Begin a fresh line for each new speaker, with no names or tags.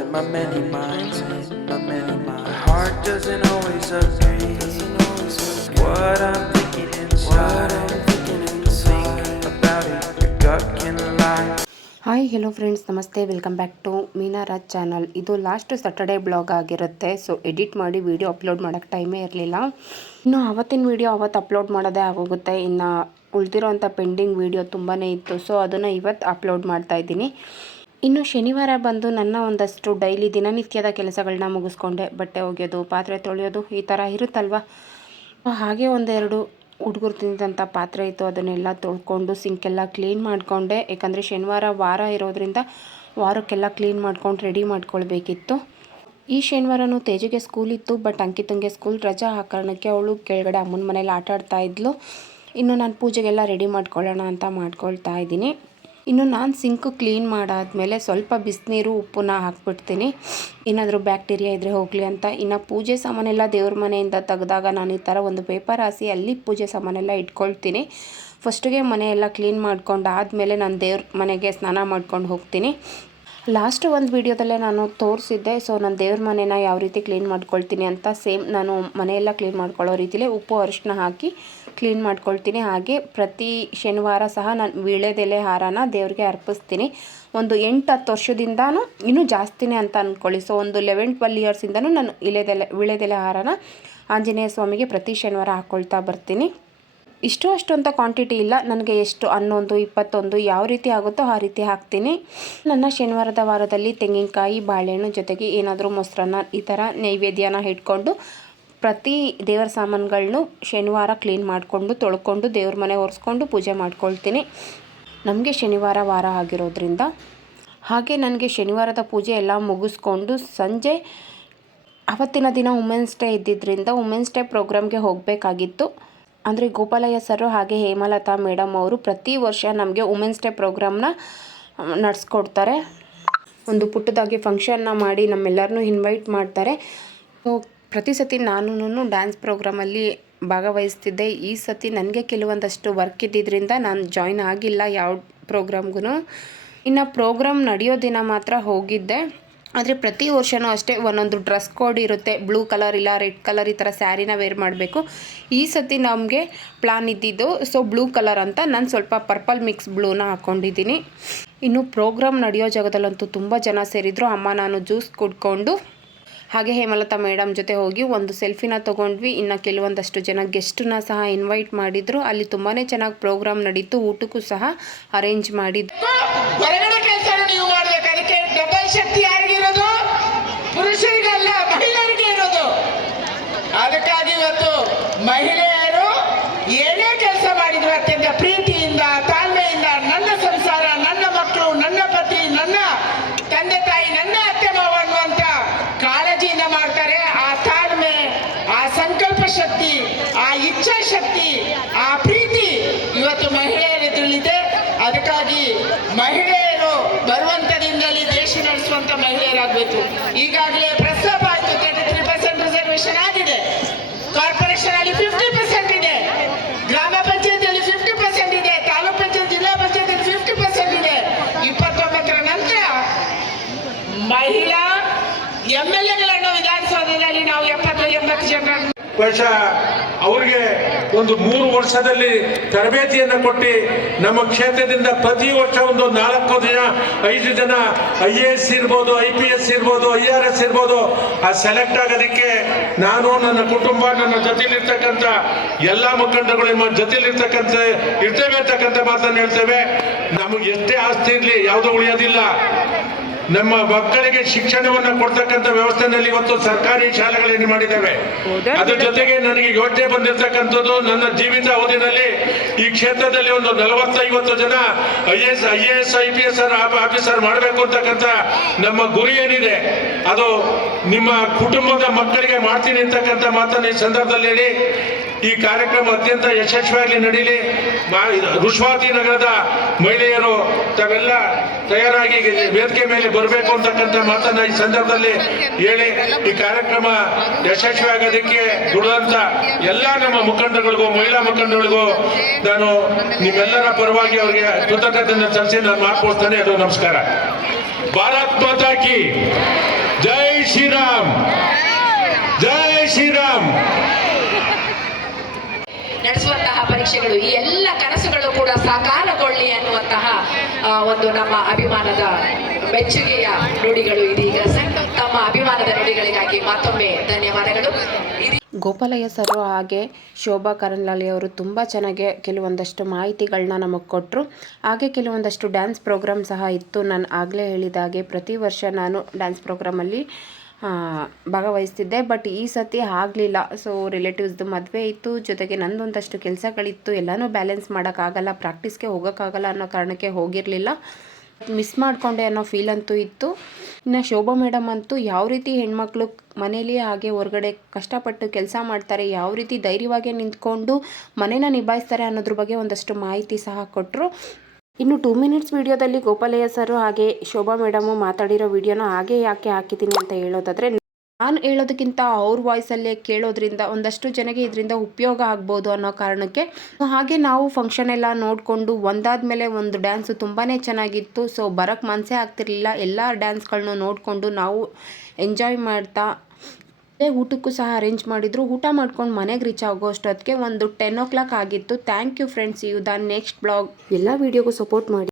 in my many minds, my many minds. My heart doesn't always agree. What I'm thinking inside, I'm thinking inside.
Hi hello friends ನಮಸ್ತೆ welcome back to Meenaraj channel ಇದು last Saturday blog ಆಗಿರುತ್ತೆ. So edit ಮಾಡಿ video upload ಮಾಡೋಕ್ಕೆ ಟೈಮೇ ಇರಲಿಲ್ಲ. ಇನ್ನು ಆವತ್ತಿನ video ಅವತ್ತು ಅಪ್ಲೋಡ್ ಮಾಡೋದೇ ಆಗೋಗುತ್ತೆ. ಇನ್ನು ಉಳಿದಿರೋಂಥ ಪೆಂಡಿಂಗ್ ವೀಡಿಯೋ ತುಂಬಾ ಇತ್ತು. ಸೊ ಅದನ್ನು ಇವತ್ತು ಅಪ್ಲೋಡ್ ಮಾಡ್ತಾಯಿದ್ದೀನಿ ಇನ್ನು ಶನಿವಾರ ಬಂದು ನನ್ನ ಒಂದಷ್ಟು ಡೈಲಿ ದಿನನಿತ್ಯದ ಕೆಲಸಗಳನ್ನ ಮುಗಿಸ್ಕೊಂಡೆ. ಬಟ್ಟೆ ಒಗೆಯೋದು, ಪಾತ್ರೆ ತೊಳೆಯೋದು ಈ ಥರ ಇರುತ್ತಲ್ವ? ಹಾಗೆ ಒಂದೆರಡು ಹುಡುಗರು ತಿಂದಂಥ ಪಾತ್ರೆ ಇತ್ತು. ಅದನ್ನೆಲ್ಲ ತೊಳ್ಕೊಂಡು ಸಿಂಕೆಲ್ಲ ಕ್ಲೀನ್ ಮಾಡಿಕೊಂಡೆ. ಯಾಕಂದರೆ ಶನಿವಾರ ವಾರ ಇರೋದ್ರಿಂದ ವಾರಕ್ಕೆಲ್ಲ ಕ್ಲೀನ್ ಮಾಡ್ಕೊಂಡು ರೆಡಿ ಮಾಡ್ಕೊಳ್ಬೇಕಿತ್ತು. ಈ ಶನಿವಾರನೂ ತೇಜಿಗೆ ಸ್ಕೂಲ್ ಇತ್ತು. ಬಟ್ ಅಂಕಿತಂಗೆ ಸ್ಕೂಲ್ ರಜಾ ಆ ಕಾರಣಕ್ಕೆ ಅವಳು ಕೆಳಗಡೆ ಅಮ್ಮನ ಮನೇಲಿ ಆಟ ಆಡ್ತಾ ಇದ್ಲು. ಇನ್ನು ನಾನು ಪೂಜೆಗೆಲ್ಲ ರೆಡಿ ಮಾಡ್ಕೊಳ್ಳೋಣ ಅಂತ ಮಾಡ್ಕೊಳ್ತಾ ಇದ್ದೀನಿ. ಇನ್ನು ನಾನು ಸಿಂಕು ಕ್ಲೀನ್ ಮಾಡಾದಮೇಲೆ ಸ್ವಲ್ಪ ಬಿಸಿನೀರು ಉಪ್ಪನ್ನ ಹಾಕ್ಬಿಡ್ತೀನಿ. ಏನಾದರೂ ಬ್ಯಾಕ್ಟೀರಿಯಾ ಇದ್ದರೆ ಹೋಗಲಿ ಅಂತ. ಇನ್ನು ಪೂಜೆ ಸಾಮಾನೆಲ್ಲ ದೇವ್ರ ಮನೆಯಿಂದ ತೆಗೆದಾಗ ನಾನು ಈ ಥರ ಒಂದು ಪೇಪರ್ ಹಾಸಿ ಅಲ್ಲಿ ಪೂಜೆ ಸಾಮಾನೆಲ್ಲ ಇಟ್ಕೊಳ್ತೀನಿ. ಫಸ್ಟಿಗೆ ಮನೆಯೆಲ್ಲ ಕ್ಲೀನ್ ಮಾಡ್ಕೊಂಡು ಆದಮೇಲೆ ನಾನು ದೇವ್ರ ಮನೆಗೆ ಸ್ನಾನ ಮಾಡ್ಕೊಂಡು ಹೋಗ್ತೀನಿ. ಲಾಸ್ಟ್ ಒಂದು ವಿಡಿಯೋದಲ್ಲೇ ನಾನು ತೋರಿಸಿದ್ದೆ ಸೊ ನಾನು ದೇವ್ರ ಮನೇನ ಯಾವ ರೀತಿ ಕ್ಲೀನ್ ಮಾಡ್ಕೊಳ್ತೀನಿ ಅಂತ ಸೇಮ್ ನಾನು ಮನೆಯೆಲ್ಲ ಕ್ಲೀನ್ ಮಾಡ್ಕೊಳ್ಳೋ ರೀತಿಲೇ ಉಪ್ಪು ಅರಿಶಿನ ಹಾಕಿ ಕ್ಲೀನ್ ಮಾಡ್ಕೊಳ್ತೀನಿ. ಹಾಗೆ ಪ್ರತಿ ಶನಿವಾರ ಸಹ ನಾನು ವೀಳ್ಯದೆಲೆ ಹಾರನ ದೇವ್ರಿಗೆ ಅರ್ಪಿಸ್ತೀನಿ. ಒಂದು ಎಂಟು ಹತ್ತು ವರ್ಷದಿಂದನೂ ಇನ್ನೂ ಜಾಸ್ತಿನೇ ಅಂತ ಅಂದ್ಕೊಳ್ಳಿ ಸೊ ಒಂದು ಲೆವೆನ್ ಟ್ವೆಲ್ ಇಯರ್ಸಿಂದನೂ ನಾನು ಇಳೆದೆಲೆ ವೀಳ್ಯದೆಲೆ ಹಾರನ ಆಂಜನೇಯ ಸ್ವಾಮಿಗೆ ಪ್ರತಿ ಶನಿವಾರ ಹಾಕ್ಕೊಳ್ತಾ ಬರ್ತೀನಿ. ಇಷ್ಟು ಅಷ್ಟು ಅಂತ ಕ್ವಾಂಟಿಟಿ ಇಲ್ಲ. ನನಗೆ ಎಷ್ಟು, ಹನ್ನೊಂದು, ಇಪ್ಪತ್ತೊಂದು ಯಾವ ರೀತಿ ಆಗುತ್ತೋ ಆ ರೀತಿ ಹಾಕ್ತೀನಿ. ನನ್ನ ಶನಿವಾರದ ವಾರದಲ್ಲಿ ತೆಂಗಿನಕಾಯಿ, ಬಾಳೆಹಣ್ಣು ಜೊತೆಗೆ ಏನಾದರೂ ಮೊಸರನ್ನ ಈ ಥರ ನೈವೇದ್ಯನ ಇಟ್ಕೊಂಡು ಪ್ರತಿ ದೇವರ ಸಾಮಾನುಗಳನ್ನು ಶನಿವಾರ ಕ್ಲೀನ್ ಮಾಡಿಕೊಂಡು, ತೊಳ್ಕೊಂಡು, ದೇವ್ರ ಮನೆ ಒರೆಸ್ಕೊಂಡು ಪೂಜೆ ಮಾಡ್ಕೊಳ್ತೀನಿ. ನಮಗೆ ಶನಿವಾರ ವಾರ ಆಗಿರೋದ್ರಿಂದ. ಹಾಗೆ ನನಗೆ ಶನಿವಾರದ ಪೂಜೆ ಎಲ್ಲ ಮುಗಿಸ್ಕೊಂಡು ಸಂಜೆ ಅವತ್ತಿನ ದಿನ ವುಮೆನ್ಸ್ ಡೇ ಇದ್ದಿದ್ದರಿಂದ ವುಮೆನ್ಸ್ ಡೇ ಪ್ರೋಗ್ರಾಮ್ಗೆ ಹೋಗಬೇಕಾಗಿತ್ತು. ಅಂದರೆ ಗೋಪಾಲಯ್ಯ ಸರ್ ಹಾಗೆ ಹೇಮಲತಾ ಮೇಡಮ್ ಅವರು ಪ್ರತಿ ವರ್ಷ ನಮಗೆ ವುಮೆನ್ಸ್ ಡೇ ಪ್ರೋಗ್ರಾಮ್ನ ನಡೆಸ್ಕೊಡ್ತಾರೆ. ಒಂದು ಪುಟ್ಟದಾಗಿ ಫಂಕ್ಷನ್ನ ಮಾಡಿ ನಮ್ಮೆಲ್ಲರನ್ನೂ ಇನ್ವೈಟ್ ಮಾಡ್ತಾರೆ. ಪ್ರತಿ ಸತಿ ನಾನು ಡ್ಯಾನ್ಸ್ ಪ್ರೋಗ್ರಾಮಲ್ಲಿ ಭಾಗವಹಿಸ್ತಿದ್ದೆ. ಈ ಸತಿ ನನಗೆ ಕೆಲವೊಂದಷ್ಟು ವರ್ಕ್ ಇದ್ದಿದ್ದರಿಂದ ನಾನು ಜಾಯ್ನ್ ಆಗಿಲ್ಲ ಯಾವ ಪ್ರೋಗ್ರಾಮ್ಗೂ ಇನ್ನು ಪ್ರೋಗ್ರಾಮ್ ನಡೆಯೋ ದಿನ ಮಾತ್ರ ಹೋಗಿದ್ದೆ. ಆದರೆ ಪ್ರತಿ ವರ್ಷವೂ ಅಷ್ಟೇ ಒಂದೊಂದು ಡ್ರೆಸ್ ಕೋಡ್ ಇರುತ್ತೆ. ಬ್ಲೂ ಕಲರ್ ಇಲ್ಲ ರೆಡ್ ಕಲರ್ ಈ ಥರ ಸ್ಯಾರಿನ ವೇರ್ ಮಾಡಬೇಕು. ಈ ಸತಿ ನಮಗೆ ಪ್ಲಾನ್ ಇದ್ದಿದ್ದು ಸೊ ಬ್ಲೂ ಕಲರ್ ಅಂತ ನಾನು ಸ್ವಲ್ಪ ಪರ್ಪಲ್ ಮಿಕ್ಸ್ ಬ್ಲೂನ ಹಾಕ್ಕೊಂಡಿದ್ದೀನಿ ಇನ್ನು ಪ್ರೋಗ್ರಾಮ್ ನಡೆಯೋ ಜಾಗದಲ್ಲಂತೂ ತುಂಬ ಜನ ಸೇರಿದ್ರು. ಅಮ್ಮ ನಾನು ಜ್ಯೂಸ್ ಕುಡ್ಕೊಂಡು, ಹಾಗೆ ಹೇಮಲತಾ ಮೇಡಮ್ ಜೊತೆ ಹೋಗಿ ಒಂದು ಸೆಲ್ಫಿನ ತೊಗೊಂಡ್ವಿ. ಇನ್ನು ಕೆಲವೊಂದಷ್ಟು ಜನ ಗೆಸ್ಟನ್ನ ಸಹ ಇನ್ವೈಟ್ ಮಾಡಿದ್ರು. ಅಲ್ಲಿ ತುಂಬಾ ಚೆನ್ನಾಗಿ ಪ್ರೋಗ್ರಾಮ್ ನಡೀತು. ಊಟಕ್ಕೂ ಸಹ ಅರೇಂಜ್ ಮಾಡಿದ್ದು.
ಶಕ್ತಿ ಯಾರಿಗಿರೋದು ಪುರುಷರಿಗಲ್ಲ, ಮಹಿಳೆಯರಿಗೆ ಇರೋದು. ಅದಕ್ಕಾಗಿ ಇವತ್ತು ಮಹಿಳೆಯರು ಏನೇ ಕೆಲಸ ಮಾಡಿದ್ರು ಅತ್ಯಂತ ಪ್ರೀತಿಯಿಂದ, ತಾಳ್ಮೆಯಿಂದ, ನನ್ನ ಸಂಸಾರ, ನನ್ನ ಮಕ್ಕಳು, ನನ್ನ ಪತಿ, ನನ್ನ ತಂದೆ ತಾಯಿ, ನನ್ನ ಅತ್ತೆ ಮಾವ ಅನ್ನುವಂತ ಕಾಳಜಿಯಿಂದ ಮಾಡ್ತಾರೆ. ಆ ತಾಳ್ಮೆ, ಆ ಸಂಕಲ್ಪ ಶಕ್ತಿ, ಆ ಇಚ್ಛಾಶಕ್ತಿ ಆ ಪ್ರೀತಿ ಇವತ್ತು ಮಹಿಳೆಯರ ಎದುರಲ್ಲಿದೆ ಅದಕ್ಕಾಗಿ ಮಹಿಳೆಯರು ಬರುವಂತ ದಿನದಲ್ಲಿ ದೇಶ ನಡೆಸುವಂತ ಈಗಾಗ್ಲೇ ಪ್ರಸ್ತಾಪ ಆಯ್ತು ತರ್ಟಿ ತ್ರೀ ಪರ್ಸೆಂಟ್ ರಿಸರ್ವೇಶನ್ ಆಗಿದೆ. ಕಾರ್ಪೊರೇಷನ್ ಅಲ್ಲಿ ಫಿಫ್ಟಿ ಪರ್ಸೆಂಟ್ ಇದೆ. ಗ್ರಾಮ ಪಂಚಾಯತಿಯಲ್ಲಿ ಫಿಫ್ಟಿ ಪರ್ಸೆಂಟ್ ಇದೆ. ತಾಲೂಕ್ ಪಂಚಾಯತ್, ಜಿಲ್ಲಾ ಪಂಚಾಯತಿಯಲ್ಲಿ ಫಿಫ್ಟಿ ಪರ್ಸೆಂಟ್ ಇದೆ. ಇಪ್ಪತ್ತೊಂಬತ್ತರ ನಂತರ ಮಹಿಳಾ ಎಂ ಎಲ್ ಎಗಳನ್ನು
ವರ್ಷ ಅವ್ರಿಗೆ ಒಂದು ಮೂರು ವರ್ಷದಲ್ಲಿ ತರಬೇತಿಯನ್ನು ಕೊಟ್ಟು ನಮ್ಮ ಕ್ಷೇತ್ರದಿಂದ ಪ್ರತಿ ವರ್ಷ ಒಂದು ನಾಲ್ಕು ಜನ ಐದು ಜನ ಐ ಎ ಎಸ್ ಇರ್ಬೋದು, ಐ ಪಿ ಎಸ್ ಇರ್ಬೋದು, ಐ ಆರ್ ಎಸ್ ಇರ್ಬೋದು, ಆ ಸೆಲೆಕ್ಟ್ ಆಗೋದಕ್ಕೆ ನಾನು ನನ್ನ ಕುಟುಂಬ, ನನ್ನ ಜೊತೆಲಿರ್ತಕ್ಕಂಥ ಎಲ್ಲ ಮುಖಂಡಗಳು ನಿಮ್ಮ ಜೊತೆಲಿರ್ತಕ್ಕಂಥ, ಇರ್ತೇವೆ ಅಂತಕ್ಕಂಥ ಮಾತನ್ನು ಹೇಳ್ತೇವೆ. ನಮಗೆ ಎಷ್ಟೇ ಆಸ್ತಿ ಇರಲಿ, ಯಾವುದೂ ಉಳಿಯೋದಿಲ್ಲ. ನಮ್ಮ ಮಕ್ಕಳಿಗೆ ಶಿಕ್ಷಣವನ್ನು ಕೊಡ್ತಕ್ಕಂಥ ವ್ಯವಸ್ಥೆನಲ್ಲಿ ಇವತ್ತು ಸರ್ಕಾರಿ ಶಾಲೆಗಳನ್ನು ಮಾಡಿದ್ದಾವೆ? ಅದ್ರ ಜೊತೆಗೆ ನನಗೆ ಯೋಚನೆ ಬಂದಿರತಕ್ಕಂಥದ್ದು ನನ್ನ ಜೀವಿತ ಅವಧಿನಲ್ಲಿ ಈ ಕ್ಷೇತ್ರದಲ್ಲಿ ಒಂದು ನಲವತ್ತೈವತ್ತು ಜನ I S I A S I P S officer ಮಾಡಬೇಕು ಅಂತಕ್ಕಂಥ ನಮ್ಮ ಗುರಿ ಏನಿದೆ ಅದು ನಿಮ್ಮ ಕುಟುಂಬದ ಮಕ್ಕಳಿಗೆ ಮಾಡ್ತೀನಿ ಅಂತಕ್ಕಂಥ ಮಾತನ್ನು ಈ ಸಂದರ್ಭದಲ್ಲಿ ಹೇಳಿ ಈ ಕಾರ್ಯಕ್ರಮ ಅತ್ಯಂತ ಯಶಸ್ವಿಯಾಗಿ ನಡೀಲಿ. ರುಶ್ವಾತಿ ನಗರದ ಮಹಿಳೆಯರು ತಾವೆಲ್ಲ ತಯಾರಾಗಿ ವೇದಿಕೆ ಮೇಲೆ ಬರಬೇಕು ಅಂತಕ್ಕಂಥ ಮಾತನ್ನ ಈ ಸಂದರ್ಭದಲ್ಲಿ ಹೇಳಿ. ಈ ಕಾರ್ಯಕ್ರಮ ಯಶಸ್ವಿಯಾಗೋದಕ್ಕೆ ದುಡಿದಂತ ಎಲ್ಲ ನಮ್ಮ ಮುಖಂಡಗಳಿಗೂ ಮಹಿಳಾ ಮುಖಂಡಗಳಿಗೂ ನಾನು ನಿಮ್ಮೆಲ್ಲರ ಪರವಾಗಿ ಅವರಿಗೆ ಕೃತಜ್ಞತೆಯನ್ನು ಸಲ್ಲಿಸಿ ನಾನು ಮಾಡ್ಕೊಡ್ತೇನೆ ಅದು ನಮಸ್ಕಾರ. ಭಾರತ್
ಪರೀಕ್ಷೆಗಳು ಈ ಎಲ್ಲ ಕನಸುಗಳು ಕೂಡ ಸಾಕಾರಗೊಳ್ಳಿ ಅನ್ನುವಂತಹ ಒಂದು ನಮ್ಮ ಅಭಿಮಾನದ ಮೆಚ್ಚುಗೆಯ ನುಡಿಗಳು ಇದೀಗ. ತಮ್ಮ ಅಭಿಮಾನದ ನುಡಿಗಳಿಗಾಗಿ ಮತ್ತೊಮ್ಮೆ ಧನ್ಯವಾದಗಳು.
ಗೋಪಾಲಯ್ಯ ಸರ್ ಹಾಗೆ ಶೋಭಾ ಕರಂದ್ಲಾಲಿ ಅವರು ತುಂಬ ಚೆನ್ನಾಗಿ ಕೆಲವೊಂದಷ್ಟು ಮಾಹಿತಿಗಳನ್ನ ನಮಗೆ ಕೊಟ್ಟರು ಹಾಗೆ ಕೆಲವೊಂದಷ್ಟು ಡ್ಯಾನ್ಸ್ ಪ್ರೋಗ್ರಾಮ್ ಸಹ ಇತ್ತು. ನಾನು ಆಗಲೇ ಹೇಳಿದ ಹಾಗೆ ಪ್ರತಿ ವರ್ಷ ನಾನು ಡ್ಯಾನ್ಸ್ ಪ್ರೋಗ್ರಾಮಲ್ಲಿ ಭಾಗವಹಿಸ್ತಿದ್ದೆ ಬಟ್ ಈ ಸತಿ ಆಗಲಿಲ್ಲ. ಸೊ ರಿಲೇಟಿವ್ಸ್ದು ಮದುವೆ ಇತ್ತು. ಜೊತೆಗೆ ನಂದೊಂದಷ್ಟು ಕೆಲಸಗಳಿತ್ತು. ಎಲ್ಲನೂ ಬ್ಯಾಲೆನ್ಸ್ ಮಾಡೋಕ್ಕಾಗಲ್ಲ ಪ್ರಾಕ್ಟೀಸ್ಗೆ ಹೋಗೋಕ್ಕಾಗಲ್ಲ ಅನ್ನೋ ಕಾರಣಕ್ಕೆ ಹೋಗಿರಲಿಲ್ಲ. ಮಿಸ್ ಮಾಡಿಕೊಂಡೆ ಅನ್ನೋ ಫೀಲ್ ಅಂತೂ ಇತ್ತು. ಇನ್ನು ಶೋಭಾ ಮೇಡಮ್ ಅಂತೂ ಯಾವ ರೀತಿ ಹೆಣ್ಮಕ್ಳು ಮನೇಲಿ ಹಾಗೆ ಹೊರಗಡೆ ಕಷ್ಟಪಟ್ಟು ಕೆಲಸ ಮಾಡ್ತಾರೆ, ಯಾವ ರೀತಿ ಧೈರ್ಯವಾಗಿ ನಿಂತ್ಕೊಂಡು ಮನೇನ ನಿಭಾಯಿಸ್ತಾರೆ ಅನ್ನೋದ್ರ ಬಗ್ಗೆ ಒಂದಷ್ಟು ಮಾಹಿತಿ ಸಹ ಕೊಟ್ಟರು ಇನ್ನು ಟೂ ಮಿನಿಟ್ಸ್ ವಿಡಿಯೋದಲ್ಲಿ ಗೋಪಾಲಯ್ಯ ಸರ್ ಹಾಗೆ ಶೋಭಾ ಮೇಡಮು ಮಾತಾಡಿರೋ ವಿಡಿಯೋನ ಹಾಗೆ ಯಾಕೆ ಹಾಕಿದ್ದೀನಿ ಅಂತ ಹೇಳೋದಾದರೆ, ನಾನು ಹೇಳೋದಕ್ಕಿಂತ ಅವ್ರ ವಾಯ್ಸಲ್ಲೇ ಕೇಳೋದ್ರಿಂದ ಒಂದಷ್ಟು ಜನಗೆ ಇದರಿಂದ ಉಪಯೋಗ ಆಗ್ಬೋದು ಅನ್ನೋ ಕಾರಣಕ್ಕೆ ಹಾಗೆ ನಾವು ಫಂಕ್ಷನ್ ಎಲ್ಲ ನೋಡಿಕೊಂಡು ಒಂದಾದ್ಮೇಲೆ ಒಂದು ಡ್ಯಾನ್ಸು ತುಂಬಾ ಚೆನ್ನಾಗಿತ್ತು. ಸೊ ಬರೋಕ್ಕೆ ಮನಸ್ಸೇ ಆಗ್ತಿರಲಿಲ್ಲ. ಎಲ್ಲ ಡ್ಯಾನ್ಸ್ಗಳನ್ನೂ ನೋಡಿಕೊಂಡು ನಾವು ಎಂಜಾಯ್ ಮಾಡ್ತಾ ಊಟಕ್ಕೂ ಸಹ ಅರೇಂಜ್ ಮಾಡಿದ್ರು. ಊಟ ಮಾಡ್ಕೊಂಡು ಮನೆಗೆ ರೀಚ್ ಆಗೋ ಅಷ್ಟೊತ್ತಿಗೆ ಒಂದು ಟೆನ್ ಓ ಕ್ಲಾಕ್ ಆಗಿತ್ತು thank you friends you the next blog ಎಲ್ಲ ವೀಡಿಯೋಗೂ ಸಪೋರ್ಟ್ ಮಾಡಿ.